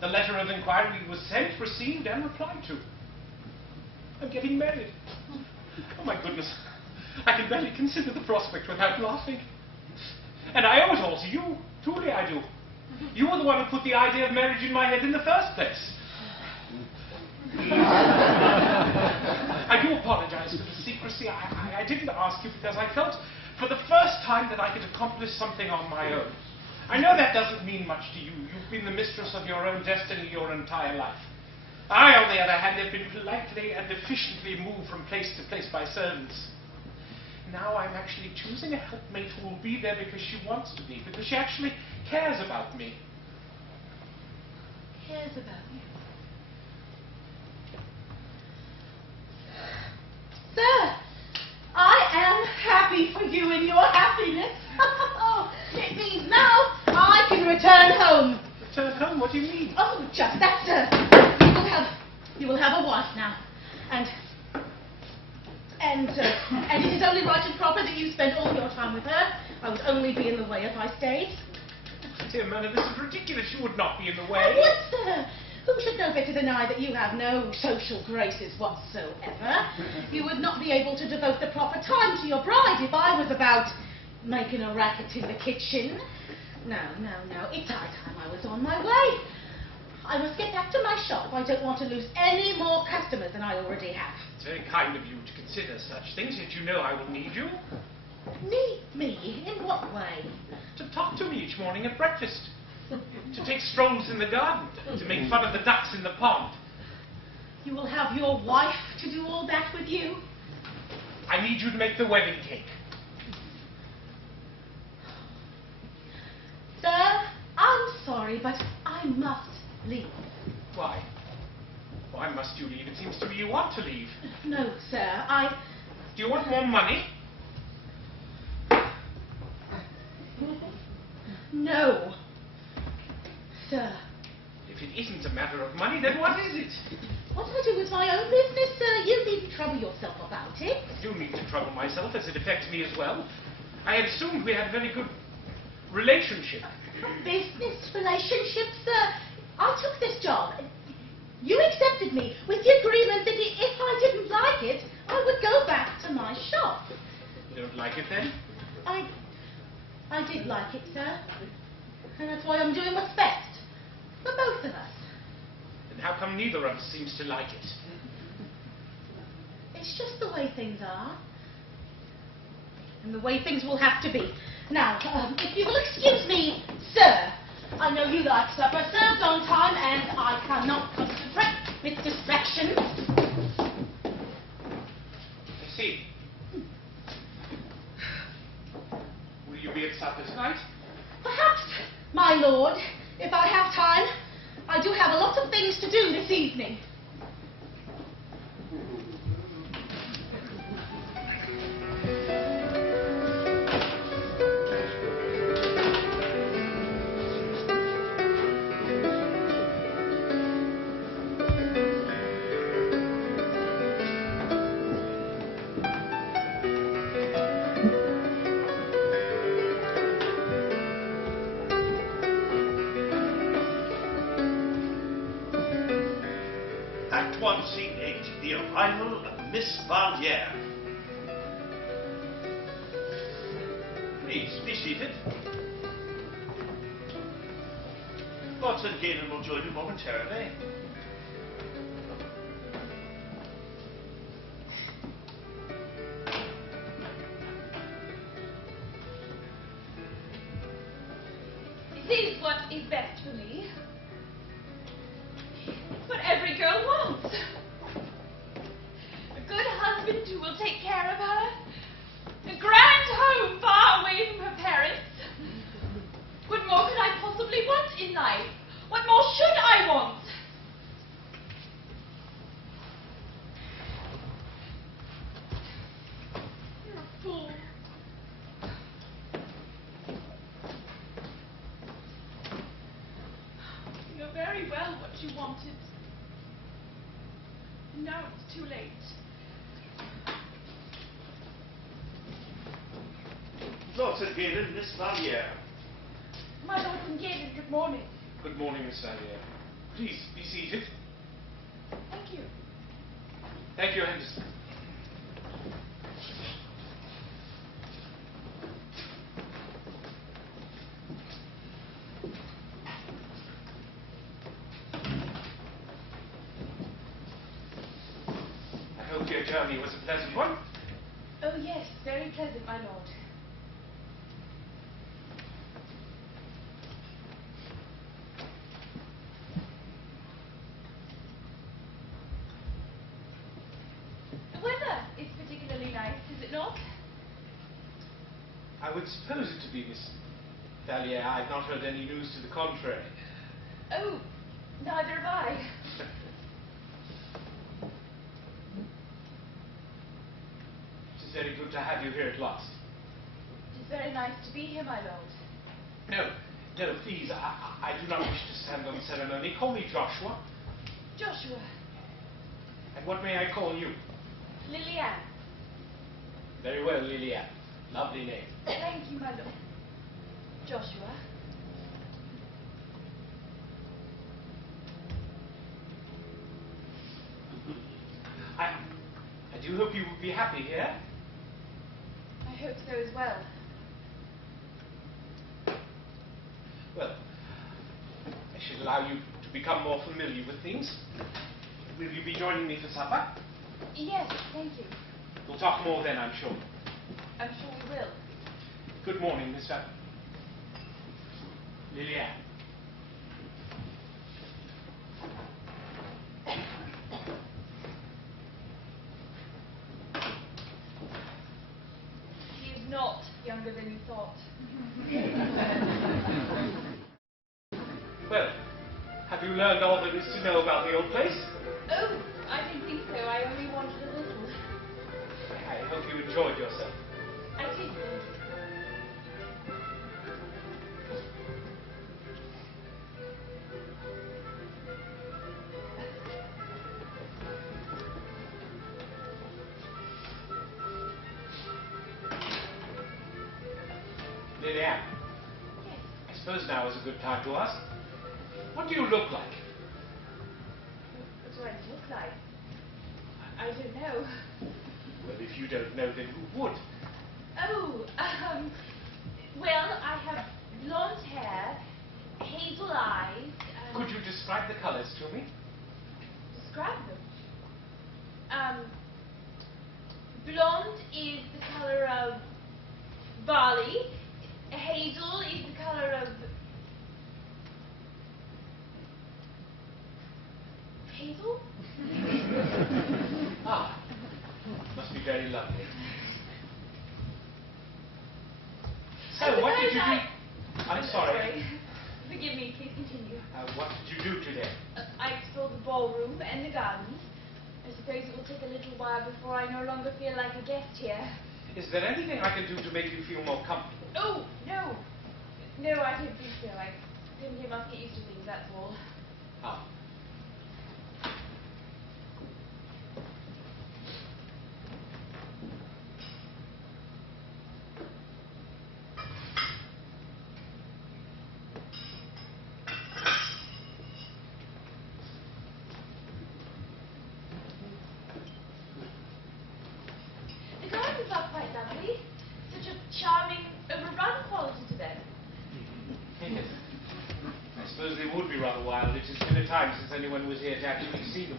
The letter of inquiry was sent, received, and replied to. I'm getting married. Oh my goodness. I can barely consider the prospect without laughing. And I owe it all to you. Truly I do. You were the one who put the idea of marriage in my head in the first place. I do apologize for the secrecy. I didn't ask you because I felt for the first time that I could accomplish something on my own. I know that doesn't mean much to you. You've been the mistress of your own destiny your entire life. I, on the other hand, have been politely and efficiently moved from place to place by servants. Now I'm actually choosing a helpmate who will be there because she wants to be, because she actually cares about me. Cares about you? Sir, I am happy for you and your happiness. It means now I can return home. Return home? What do you mean? Oh, just that, sir. You will have a wife now. And it is only right and proper that you spend all your time with her. I would only be in the way if I stayed. Dear Myrna, this is ridiculous. You would not be in the way. I would, sir. Who should know better than I that you have no social graces whatsoever? You would not be able to devote the proper time to your bride if I was about making a racket in the kitchen. No. It's high time I was on my way. I must get back to my shop. I don't want to lose any more customers than I already have. It's very kind of you to consider such things, yet you know I will need you. Need me? In what way? To talk to me each morning at breakfast. To take strolls in the garden. To make fun of the ducks in the pond. You will have your wife to do all that with you? I need you to make the wedding cake. Sir, I'm sorry, but I must leave. Why? Why must you leave? It seems to me you want to leave. No, sir, Do you want more money? No. Sir. If it isn't a matter of money, then what is it? What do I do with my own business, sir? You needn't trouble yourself about it. I do need to trouble myself, as it affects me as well. I had assumed we had a very good relationship. A business relationship, sir? I took this job. You accepted me with the agreement that if I didn't like it, I would go back to my shop. You don't like it then? I did like it, sir. And that's why I'm doing what's best. For both of us. Then how come neither of us seems to like it? It's just the way things are. And the way things will have to be. Now, if you will excuse me, sir, I know you like supper served on time, and I cannot concentrate with distractions. I see. Will you be at supper tonight? Perhaps, my lord, if I have time. I do have a lot of things to do this evening. Act 1, Scene 8, the arrival of Miss Valliere. Please, be seated. Lord St. Ganon will join you momentarily. It is what is best for me. It's what every girl wants. A good husband who will take care of her. A grand home far away from her parents. What more could I possibly want in life? What more should I want? You're a fool. You know very well what you wanted. And now it's too late. Lord St. Ganon, Miss Valliere. My Lord St. Ganon, good morning. Good morning, Miss Valliere. Please, be seated. Thank you. Thank you, Henderson. I hope your journey was a pleasant one. Oh yes, very pleasant, my lord. The weather is particularly nice, is it not? I would suppose it to be, Miss Valliere. I've not heard any news to the contrary. Oh, neither have I. It is very good to have you here at last. It is very nice to be here, my lord. No, no, please, I do not wish to stand on ceremony. Call me Joshua. Joshua. And what may I call you? Liliane. Very well, Liliane. Lovely name. Thank you, my lord. Joshua. I do hope you will be happy here. I hope so as well. Well, I should allow you to become more familiar with things. Will you be joining me for supper? Yes, thank you. We'll talk more then, I'm sure. I'm sure we will. Good morning, Mr. Liliane. He is not younger than you thought. Well, have you learned all there is to know about the old place? Oh, I didn't think so. I only wanted a little. I hope you enjoyed yourself. I did. Liliane, Yes. I suppose now is a good time to ask. What do you look like? What do I look like? I don't know. Well, if you don't know, then who would? Oh, well, I have blonde hair, hazel eyes. Could you describe the colors to me? Describe them? Blonde is the color of barley. Hazel is the colour of... Hazel? Ah, must be very lovely. So, what did you do? I'm sorry. Forgive me, please continue. What did you do today? I explored the ballroom and the gardens. I suppose it will take a little while before I no longer feel like a guest here. Is there anything I can do to make you feel more comfortable? Oh, no. No, I don't think so. I simply must get used to things, that's all. Ah. The gardens are quite lovely. Such a charming, overrun quality to them. Yes. I suppose they would be rather wild. It has been a time since anyone was here to actually see them.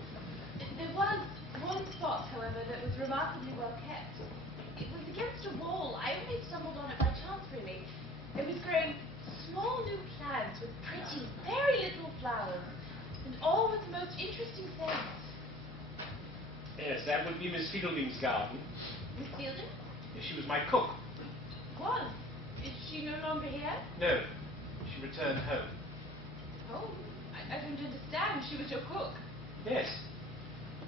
There was one spot, however, that was remarkably well kept. It was against a wall. I only stumbled on it by chance, really. It was growing small new plants with pretty, very little flowers, and all with the most interesting scents. Yes, that would be Miss Fielding's garden. Miss Fielding? She was my cook. Was? Is she no longer here? No, she returned home. Oh, I don't understand. She was your cook. Yes.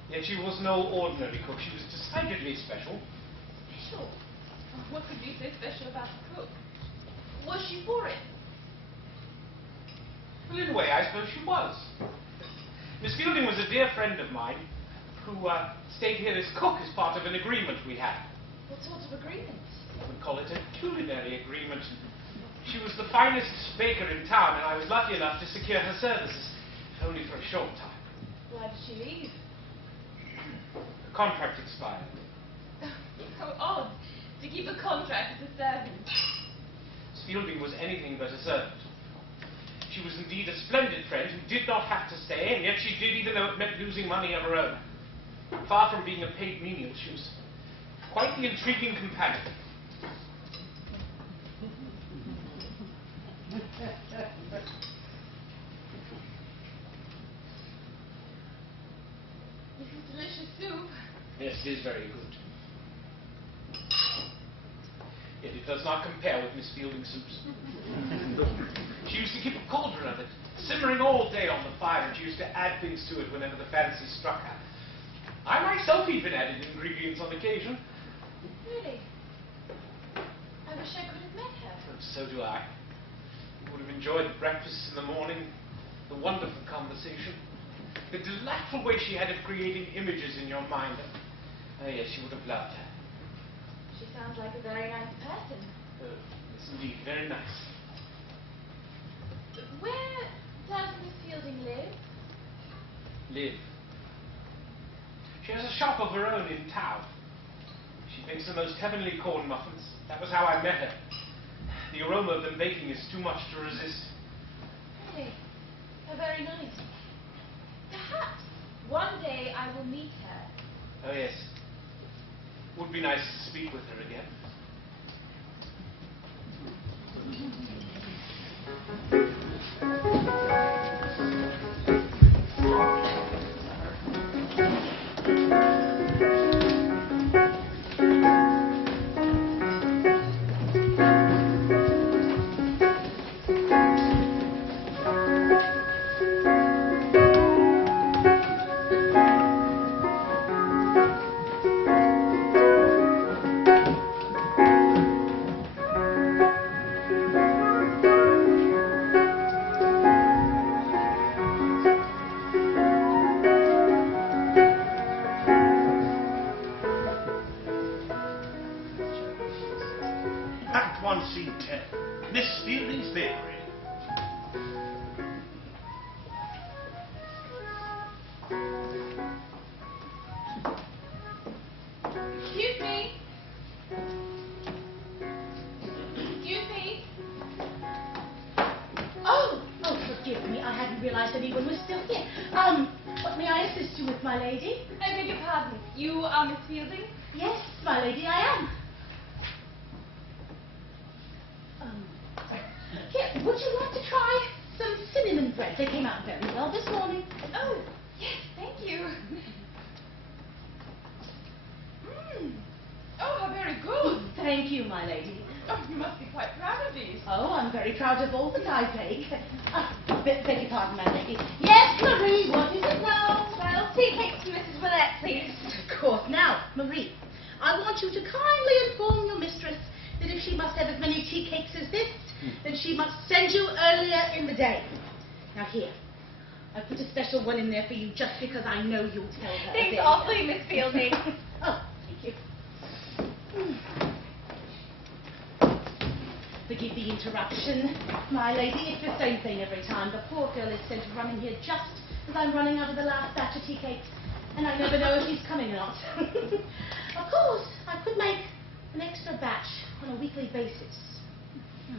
Yet she was no ordinary cook. She was decidedly special. Special? Oh, what could be so special about the cook? Was she for it? Well, in a way, I suppose she was. Miss Fielding was a dear friend of mine who stayed here as cook as part of an agreement we had. What sort of agreement? I would call it a culinary agreement. She was the finest baker in town, and I was lucky enough to secure her services, if only for a short time. Why did she leave? The contract expired. How odd to keep a contract with a servant. Miss Fielding was anything but a servant. She was indeed a splendid friend who did not have to stay, and yet she did, even though it meant losing money of her own. Far from being a paid menial, she was quite the intriguing companion. This is delicious soup. Yes, it is very good. Yet it does not compare with Miss Fielding's soups. She used to keep a cauldron of it, simmering all day on the fire, and she used to add things to it whenever the fancy struck her. I myself even added ingredients on occasion. Really? I wish I could have met her. And so do I. You would have enjoyed the breakfasts in the morning, the wonderful conversation, the delightful way she had of creating images in your mind. Oh, yes, you would have loved her. She sounds like a very nice person. Yes, indeed, very nice. Where does Miss Fielding live? Live. She has a shop of her own in town. She makes the most heavenly corn muffins. That was how I met her. The aroma of them baking is too much to resist. Really? How very nice. Perhaps one day I will meet her. Oh, yes. Would be nice to speak with her again. Act 1, Scene 10. Miss Fielding's Bakery. Excuse me. Excuse me. Oh, forgive me. I hadn't realized anyone was still here. What may I assist you with, my lady? I beg your pardon. You are Miss Fielding? Yes, my lady, I am. Here, would you like to try some cinnamon bread? They came out very well this morning. Oh, yes, thank you. Oh, how very good. Thank you, my lady. Oh, you must be quite proud of these. Oh, I'm very proud of all that I bake. Beg your pardon, my lady. Yes, Marie, what is it now? Well, tea cakes to Mrs. Willett, please. Of course. Now, Marie, I want you to kindly inform your mistress that if she must have as many tea cakes as this, then she must send you earlier in the day. Now here, I put a special one in there for you just because I know you'll tell her. Thanks there. awfully, Miss Fielding. Oh, thank you. Forgive the interruption, my lady. It's the same thing every time. The poor girl is sent running here just as I'm running out of the last batch of tea cakes, and I never know if she's coming or not. Of course, I could make an extra batch on a weekly basis.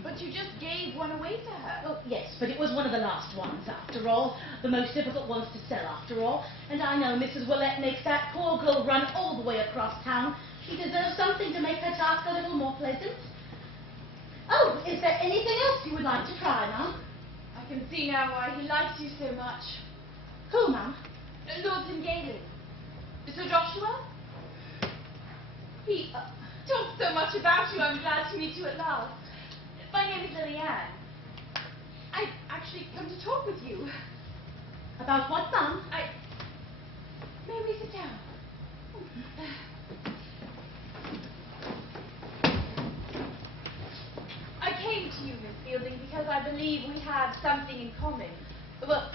But you just gave one away to her. Oh, yes, but it was one of the last ones, after all. The most difficult ones to sell, after all. And I know Mrs. Willett makes that poor girl run all the way across town. She deserves something to make her task a little more pleasant. Oh, is there anything else you would like to try, Mum? I can see now why he likes you so much. Who, Mum? Lord St. Galen. Sir Joshua? He talked so much about you, I'm glad to meet you at last. My name is Lillian. I've actually come to talk with you. About what, Mum? May we sit down? I came to you, Miss Fielding, because I believe we have something in common. Well,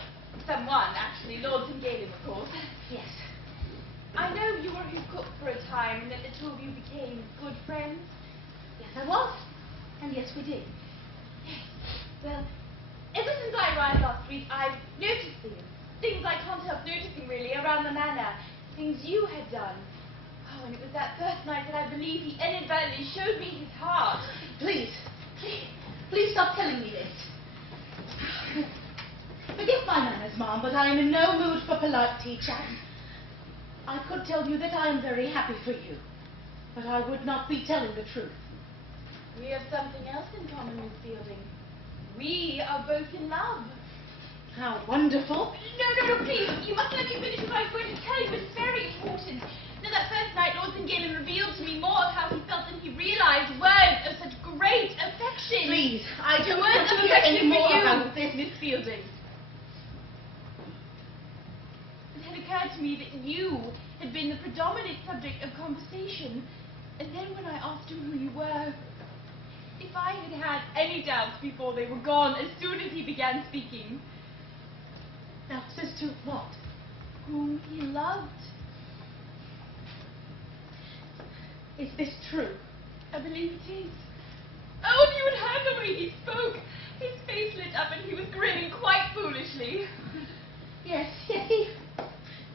someone, actually. Lord St. Galen, of course. Yes. I know you were his cook for a time, and that the two of you became good friends. Yes, I was. And yes, we did. Yes. Well, ever since I arrived last week, I've noticed things I can't help noticing, really, around the manor. Things you had done. Oh, and it was that first night that I believe he inadvertently showed me his heart. Please stop telling me this. Forgive my manners, Ma'am, but I am in no mood for polite tea chat. I could tell you that I am very happy for you, but I would not be telling the truth. We have something else in common, Miss Fielding. We are both in love. How wonderful. No, please. You must let me finish what I was going to tell you. It's very important. Now, that first night, Lord St. Galen revealed to me more of how he felt than he realized. Words of such great affection. Please, I don't want Words to of hear affection any more for you, about this. Miss Fielding. It had occurred to me that you had been the predominant subject of conversation. And then when I asked him who you were, if I had had any doubts before they were gone, as soon as he began speaking. Doubts as to what? Whom he loved. Is this true? I believe it is. Oh, if you had heard the way he spoke! His face lit up and he was grinning quite foolishly. Yes, he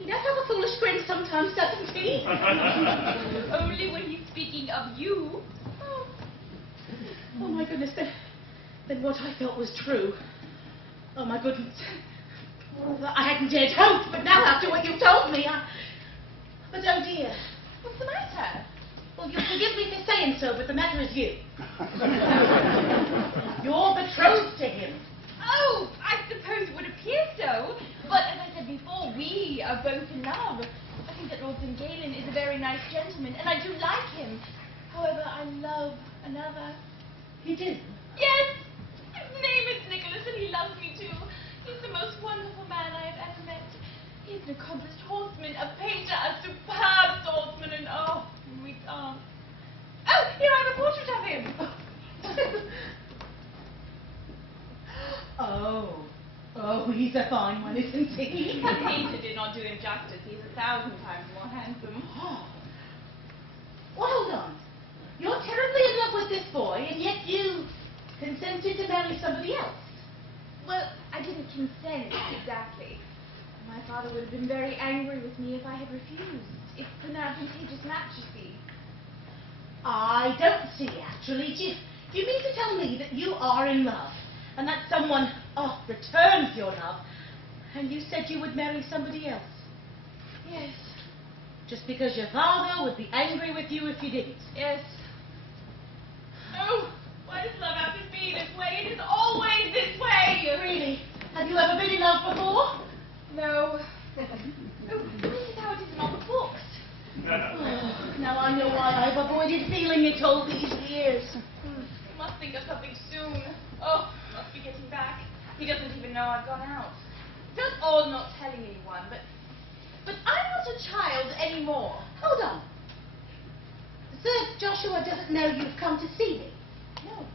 does have a foolish grin sometimes, doesn't he? Only when he's speaking of you. Oh my goodness, then what I felt was true. Oh my goodness. I hadn't dared hope, but now after what you've told me, But oh dear. What's the matter? Well, you'll forgive me for saying so, but the matter is you. You're betrothed to him. Oh, I suppose it would appear so. But as I said before, we are both in love. I think that Lord St. Galen is a very nice gentleman, and I do like him. However, I love another. You do? Yes! His name is Nicholas, and he loves me too. He's the most wonderful man I have ever met. He's an accomplished horseman, a painter, a superb swordsman, and oh, we are. Oh, here I have a portrait of him. Oh, he's a fine one, isn't he? Painter did not do him justice. He's 1,000 times more handsome. Oh. Well, hold on. You're terribly in love with this boy, and yet you consented to marry somebody else. Well, I didn't consent exactly. My father would have been very angry with me if I had refused. It's an advantageous match, you see. I don't see, actually. Do you mean to tell me that you are in love, and that someone, returns your love, and you said you would marry somebody else? Yes. Just because your father would be angry with you if you didn't? Yes. Oh, why does love have to be this way? way. It is always this way. Really? Have you ever been in love before? No. Oh, this is how it is in all the books. Now I know why I've avoided feeling it all these years. He must think of something soon. Oh, he must be getting back. He doesn't even know I've gone out. Just odd not telling anyone, but I'm not a child anymore. Hold on. Sir Joshua doesn't know you've come to see me. No.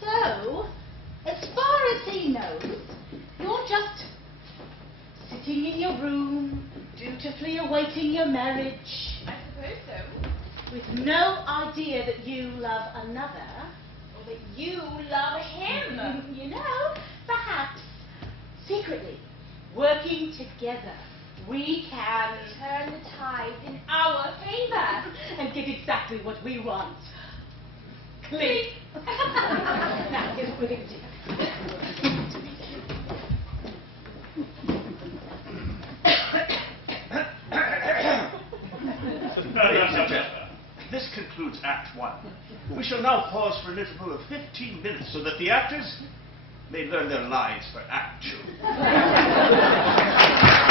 So, as far as he knows, you're just sitting in your room, dutifully awaiting your marriage, I suppose so. with no idea that you love another. Or that you love him. You know, perhaps, secretly, working together, we can Turn the tide in our favor. and get exactly what we want. Click. Now, here's what we're going to do. Ladies and gentlemen, this concludes Act 1. We shall now pause for an interval of 15 minutes so that the actors may learn their lines for Act 2.